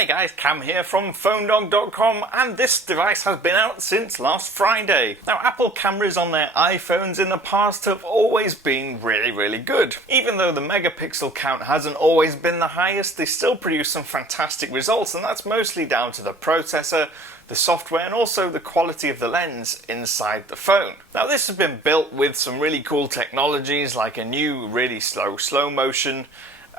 Hey guys, Cam here from PhoneDog.com, and this device has been out since last Friday. Now, Apple cameras on their iPhones in the past have always been really good. Even though the megapixel count hasn't always been the highest, they still produce some fantastic results, and that's mostly down to the processor, the software, and also the quality of the lens inside the phone. Now, this has been built with some really cool technologies like a new really slow motion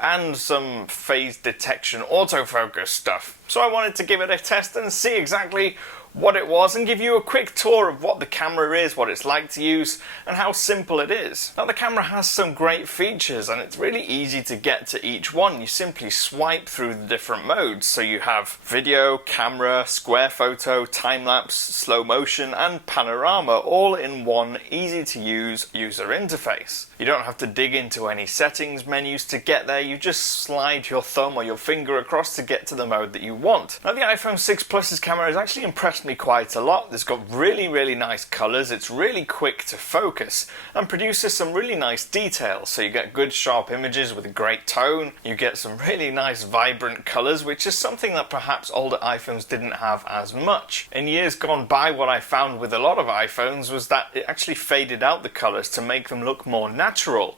and some phase detection autofocus stuff. So I wanted to give it a test and see exactly what it was and give you a quick tour of what the camera is, what it's like to use, and how simple it is. Now, the camera has some great features and it's really easy to get to each one. You simply swipe through the different modes. So you have video, camera, square photo, time-lapse, slow motion, and panorama all in one easy to use user interface. You don't have to dig into any settings menus to get there. You just slide your thumb or your finger across to get to the mode that you want. Now, the iPhone 6 Plus's camera has actually impressed me quite a lot. It's got really nice colours, it's really quick to focus and produces some really nice details. So you get good sharp images with a great tone, you get some really nice vibrant colours, which is something that perhaps older iPhones didn't have as much. In years gone by, what I found with a lot of iPhones was that it actually faded out the colours to make them look more natural.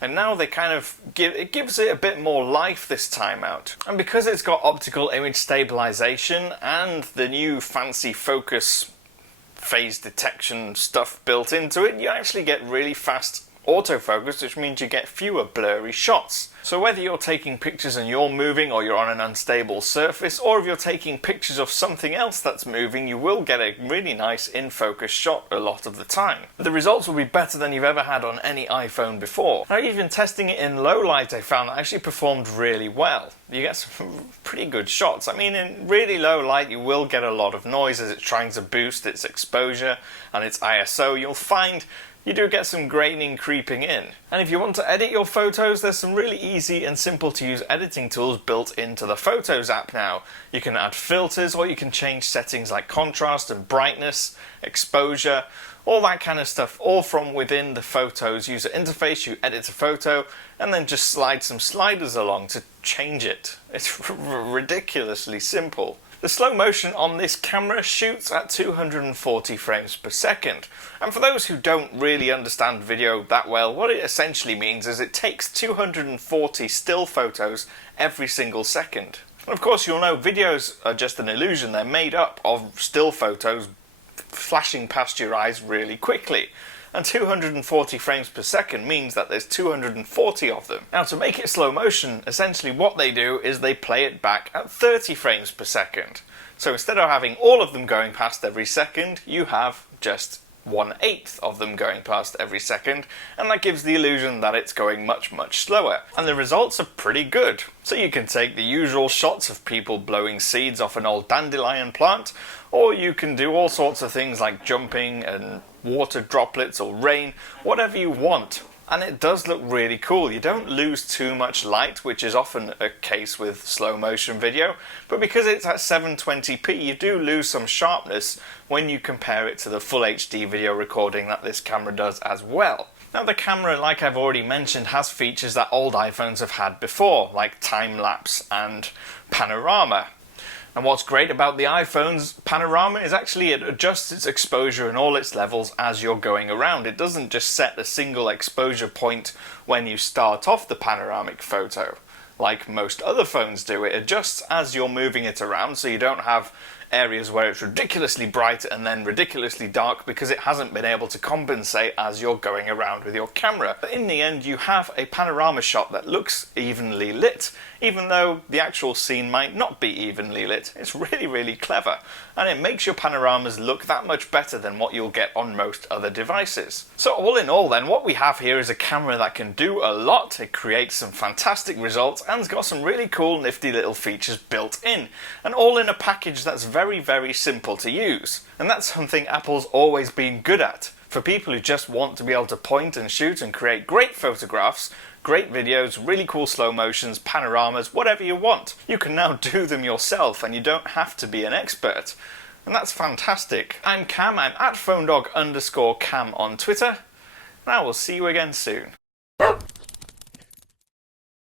And now they kind of gives it a bit more life this time out. And because it's got optical image stabilization and the new fancy focus phase detection stuff built into it, you actually get really fast autofocus, which means you get fewer blurry shots. So whether you're taking pictures and you're moving, or you're on an unstable surface, or if you're taking pictures of something else that's moving, you will get a really nice in-focus shot a lot of the time. The results will be better than you've ever had on any iPhone before. Now, even testing it in low light, I found that actually performed really well. You get some pretty good shots. I mean, in really low light, you will get a lot of noise as it's trying to boost its exposure and its ISO. You'll find you do get some graining creeping in. And if you want to edit your photos, there's some really easy and simple to use editing tools built into the Photos app now. You can add filters, or you can change settings like contrast and brightness, exposure, all that kind of stuff, all from within the Photos user interface. You edit a photo and then just slide some sliders along to change it. It's ridiculously simple. The slow motion on this camera shoots at 240 frames per second. And for those who don't really understand video that well, what it essentially means is it takes 240 still photos every single second. And of course, you'll know videos are just an illusion. They're made up of still photos flashing past your eyes really quickly. And 240 frames per second means that there's 240 of them. Now, to make it slow motion, essentially what they do is they play it back at 30 frames per second. So instead of having all of them going past every second, you have just 1/8 of them going past every second, and that gives the illusion that it's going much slower. And the results are pretty good. So you can take the usual shots of people blowing seeds off an old dandelion plant, or you can do all sorts of things like jumping and water droplets or rain, whatever you want. And it does look really cool. You don't lose too much light, which is often a case with slow motion video, but because it's at 720p, you do lose some sharpness when you compare it to the full HD video recording that this camera does as well. Now, the camera, like I've already mentioned, has features that old iPhones have had before, like time-lapse and panorama. And what's great about the iPhone's Panorama is actually it adjusts its exposure in all its levels as you're going around. It doesn't just set a single exposure point when you start off the panoramic photo, like most other phones do. It adjusts as you're moving it around, so you don't have areas where it's ridiculously bright and then ridiculously dark because it hasn't been able to compensate as you're going around with your camera. But in the end, you have a panorama shot that looks evenly lit, even though the actual scene might not be evenly lit. It's really clever, and it makes your panoramas look that much better than what you'll get on most other devices. So all in all then, what we have here is a camera that can do a lot. It creates some fantastic results and has got some really cool nifty little features built in, and all in a package that's very simple to use. And that's something Apple's always been good at. For people who just want to be able to point and shoot and create great photographs, great videos, really cool slow motions, panoramas, whatever you want, you can now do them yourself and you don't have to be an expert. And that's fantastic. I'm Cam, I'm at PhoneDog_Cam on Twitter, and I will see you again soon.